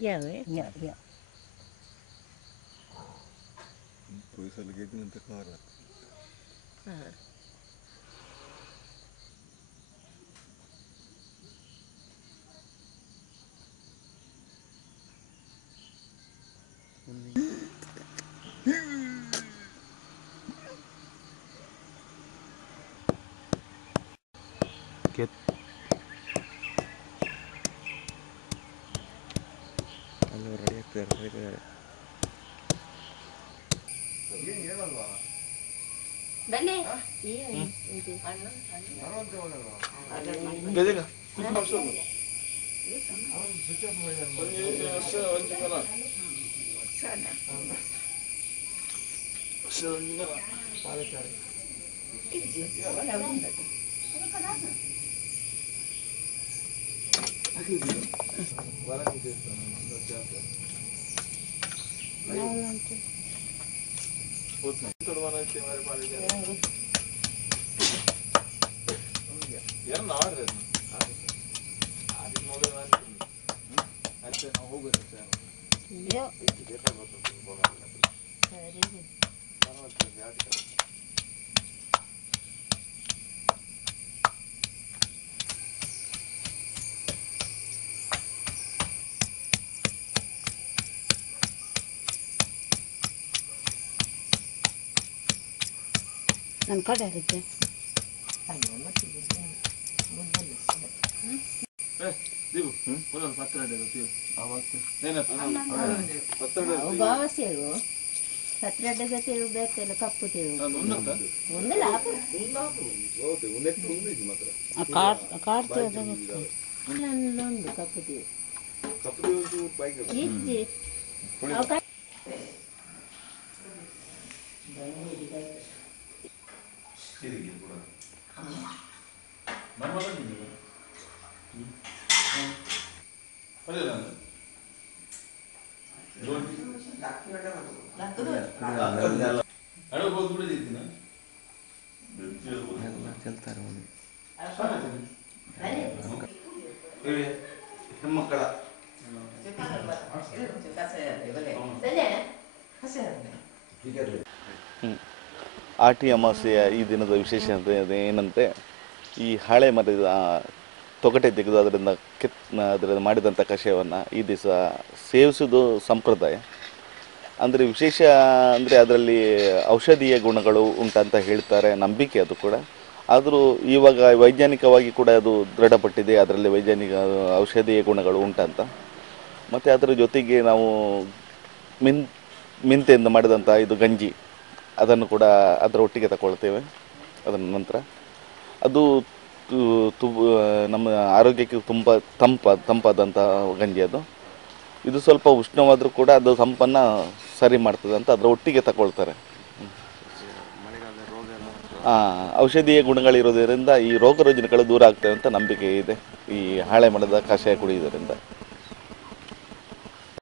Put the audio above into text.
Dạ vậy. Dạ. Poisal gitu nanti karat. À. Get. Allora ready Bene. Iya. Itu. Gede ka? ನಾನು ಕಡೆ ಇರುತ್ತೆ bawa sewu. Satra daga sewu betel kappu sewu. Unda lapu. ಕಾಡ್ತೀವಿ Londu kappu sewu. Iji. ಹೆಮ್ಮಕ್ಕಳ ಆಟಿ ಅಮಾವಾಸ್ಯೆಯ ಈ ದಿನದ ವಿಶೇಷತೆ ಏನಂತೆ ಈ ಹಾಳೆ ಮರದ ತೊಗಟೆ ತೆಗೆದು ಅದರಿಂದ ಅದರಿಂದ ಮಾಡಿದಂಥ ಕಷಾಯವನ್ನು ಈ ದಿವಸ ಸೇವಿಸೋದು ಸಂಪ್ರದಾಯ. ಅಂದರೆ ವಿಶೇಷ ಅಂದರೆ ಅದರಲ್ಲಿ ಔಷಧೀಯ ಗುಣಗಳು ಉಂಟಂತ ಹೇಳ್ತಾರೆ, ನಂಬಿಕೆ ಅದು ಕೂಡ. ಆದರೂ ಇವಾಗ ವೈಜ್ಞಾನಿಕವಾಗಿ ಕೂಡ ಅದು ದೃಢಪಟ್ಟಿದೆ, ಅದರಲ್ಲಿ ವೈಜ್ಞಾನಿಕ ಔಷಧೀಯ ಗುಣಗಳು ಉಂಟಂತ. ಮತ್ತು ಅದರ ಜೊತೆಗೆ ನಾವು ಮಿಂತೆಯಿಂದ ಮಾಡಿದಂಥ ಇದು ಗಂಜಿ ಅದನ್ನು ಕೂಡ ಅದರ ಒಟ್ಟಿಗೆ ತಗೊಳ್ತೇವೆ. ಅದರ ನಂತರ ಅದು ನಮ್ಮ ಆರೋಗ್ಯಕ್ಕೆ ತುಂಬ ತಂಪಾದಂಥ ಗಂಜಿ ಅದು. ಇದು ಸ್ವಲ್ಪ ಉಷ್ಣವಾದರೂ ಕೂಡ ಅದು ತಂಪನ್ನು ಸರಿ ಮಾಡ್ತದೆ ಅಂತ ಅದರ ಒಟ್ಟಿಗೆ ತಗೊಳ್ತಾರೆ. ಔಷಧೀಯ ಗುಣಗಳಿರೋದರಿಂದ ಈ ರೋಗ ರುಜಿನಗಳು ದೂರ ಆಗ್ತವೆ ಅಂತ ನಂಬಿಕೆ ಇದೆ ಈ ಹಾಳೆ ಮರದ ಕಷಾಯ ಕುಡಿಯೋದರಿಂದ.